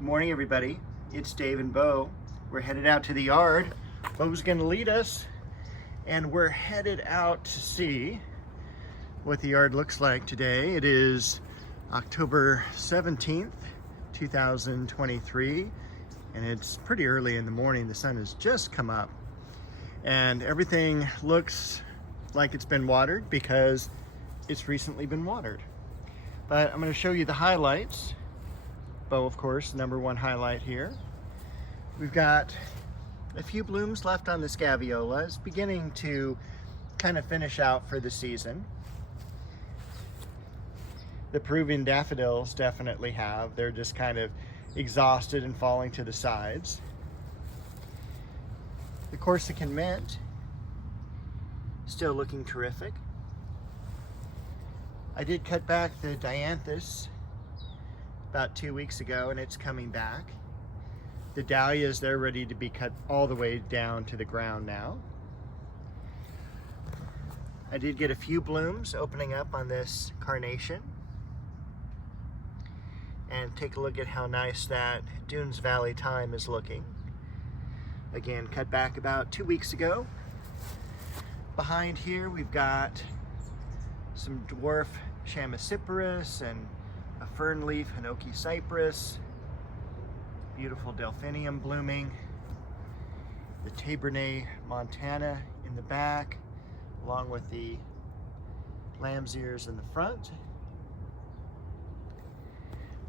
Morning, everybody. It's Dave and Bo. We're headed out to the yard. Bo's going to lead us, and we're headed out to see what the yard looks like today. It is October 17th, 2023, and it's pretty early in the morning. The sun has just come up, and everything looks like it's been watered because it's recently been watered. But I'm going to show you the highlights. Bo, of course, number one highlight here. We've got a few blooms left on the scabiole. It's beginning to kind of finish out for the season. The Peruvian daffodils definitely have. They're just kind of exhausted and falling to the sides. The Corsican mint, still looking terrific. I did cut back the dianthus about 2 weeks ago, and it's coming back. The dahlias, they're ready to be cut all the way down to the ground now. I did get a few blooms opening up on this carnation. And take a look at how nice that Dunes Valley thyme is looking. Again, cut back about 2 weeks ago. Behind here, we've got some dwarf Chamaecyparis and a fern leaf Hinoki cypress, beautiful delphinium blooming, the Tabernet Montana in the back, along with the lamb's ears in the front.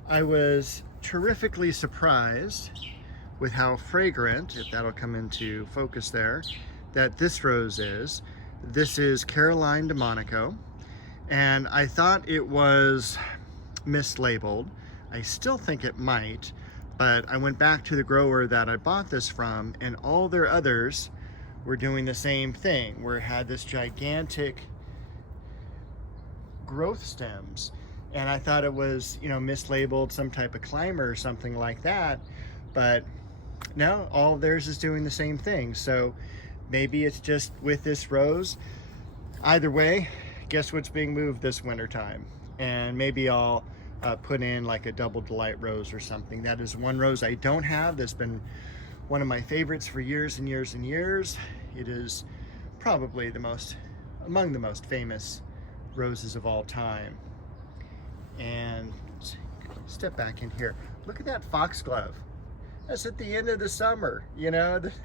I was terrifically surprised with how fragrant, if that'll come into focus there, that this rose is. This is Caroline de Monaco, and I thought it was mislabeled. I still think it might, but I went back to the grower that I bought this from, and all their others were doing the same thing, where it had this gigantic growth stems, and I thought it was, mislabeled, some type of climber or something like that, but no, all of theirs is doing the same thing. So maybe it's just with this rose. Either way, guess what's being moved this winter time? And maybe I'll put in like a double delight rose or something. That is one rose I don't have that's been one of my favorites for years and years and years. It is probably among the most famous roses of all time. And step back in here. Look at that foxglove. That's at the end of the summer,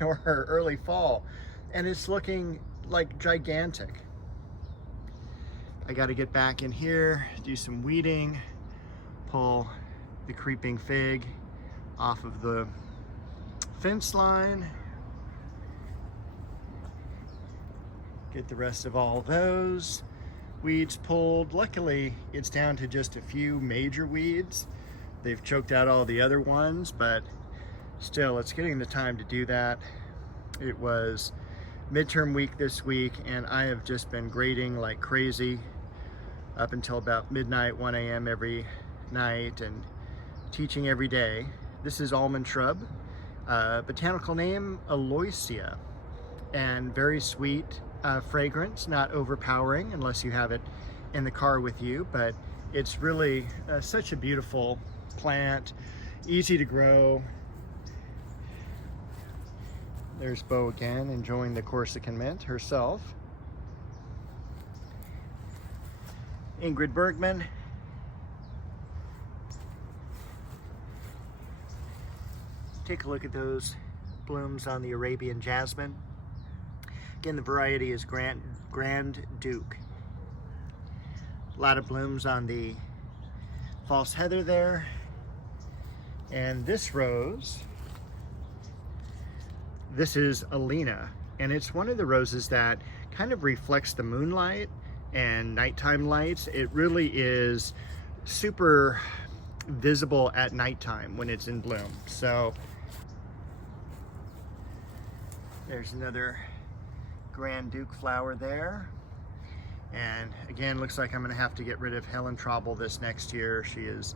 or early fall. And it's looking like gigantic. I got to get back in here, do some weeding, pull the creeping fig off of the fence line, get the rest of all those weeds pulled. Luckily, it's down to just a few major weeds. They've choked out all the other ones, but still, it's getting the time to do that. It was midterm week this week, and I have just been grading like crazy up until about midnight, 1 a.m. every night, and teaching every day. This is almond shrub, botanical name Aloysia, and very sweet fragrance, not overpowering unless you have it in the car with you, but it's really such a beautiful plant, easy to grow. There's Bo again, enjoying the Corsican mint herself. Ingrid Bergman. Take a look at those blooms on the Arabian jasmine. Again, the variety is Grand Duke. A lot of blooms on the false heather there. And this rose, this is Alina, and it's one of the roses that kind of reflects the moonlight and nighttime lights. It really is super visible at nighttime when it's in bloom. So there's another Grand Duke flower there. And again, looks like I'm gonna have to get rid of Helen Trauble this next year. She has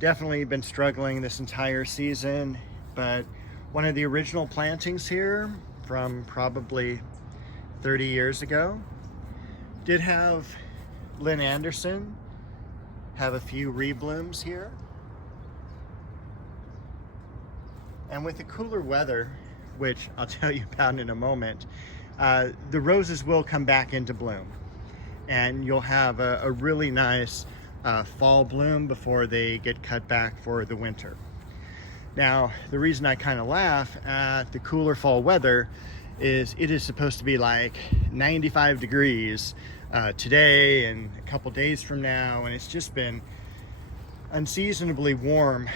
definitely been struggling this entire season, but one of the original plantings here from probably 30 years ago did have Lynn Anderson have a few reblooms here. And with the cooler weather, which I'll tell you about in a moment, the roses will come back into bloom. And you'll have a really nice fall bloom before they get cut back for the winter. Now, the reason I kind of laugh at the cooler fall weather is it is supposed to be like 95 degrees today and a couple days from now, and it's just been unseasonably warm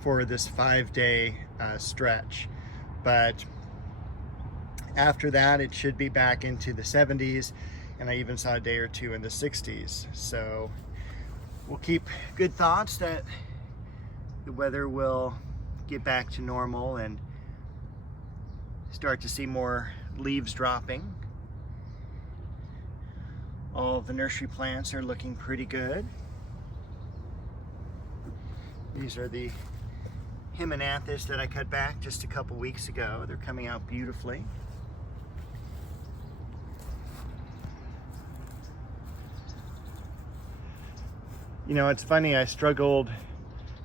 for this 5-day stretch. But after that, it should be back into the 70s, and I even saw a day or two in the 60s. So we'll keep good thoughts that the weather will get back to normal and start to see more leaves dropping. All of the nursery plants are looking pretty good. These are the Hemianthus that I cut back just a couple weeks ago. They're coming out beautifully. You know, it's funny, I struggled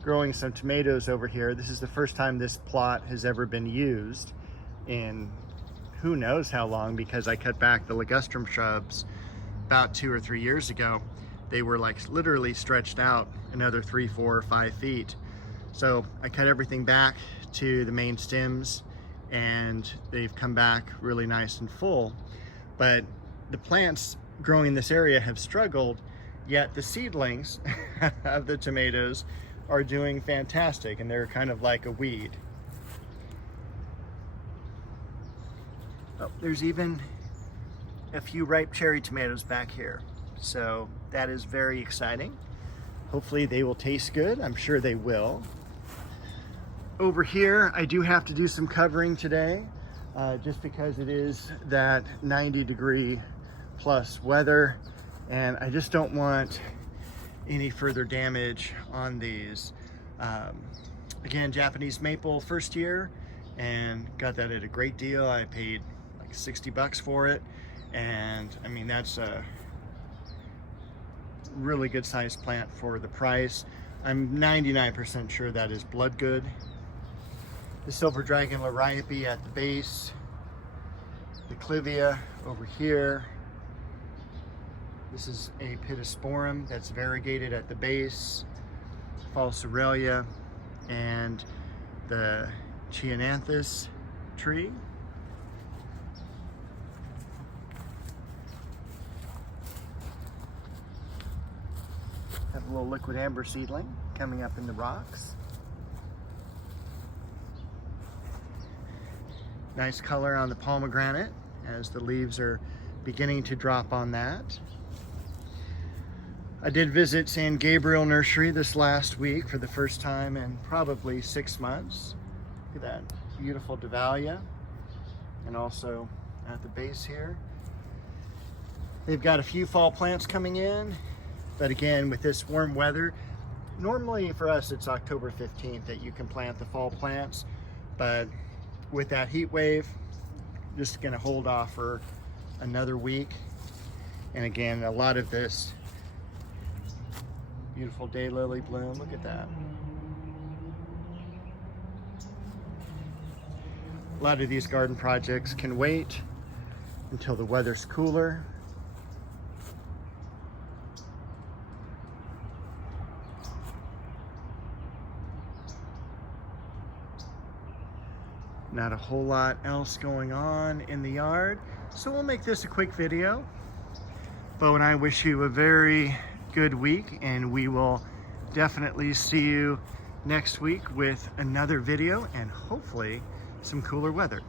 growing some tomatoes over here. This is the first time this plot has ever been used in who knows how long, because I cut back the ligustrum shrubs about 2 or 3 years ago. They were like literally stretched out another 3, 4, or 5 feet. So I cut everything back to the main stems and they've come back really nice and full. But the plants growing in this area have struggled, yet the seedlings of the tomatoes are doing fantastic, and they're kind of like a weed. Oh, there's even a few ripe cherry tomatoes back here. So that is very exciting. Hopefully they will taste good. I'm sure they will. Over here, I do have to do some covering today, just because it is that 90-degree plus weather, and I just don't want any further damage on these. Again, Japanese maple first year, and got that at a great deal. I paid like 60 bucks for it, and I mean, that's a really good sized plant for the price. I'm 99% sure that is blood good. The silver dragon liriope at the base, the clivia over here. This is a pittosporum that's variegated at the base, false Aurelia, and the Chiananthus tree. Have a little liquid amber seedling coming up in the rocks. Nice color on the pomegranate as the leaves are beginning to drop on that. I did visit San Gabriel Nursery this last week for the first time in probably 6 months. Look at that beautiful Daylily, and also at the base here. They've got a few fall plants coming in, but again, with this warm weather, normally for us it's October 15th that you can plant the fall plants, but with that heat wave, just gonna hold off for another week. And again, a lot of this beautiful daylily bloom, look at that. A lot of these garden projects can wait until the weather's cooler. Not a whole lot else going on in the yard, so we'll make this a quick video. Bo and I wish you a very good week, and we will definitely see you next week with another video and hopefully some cooler weather.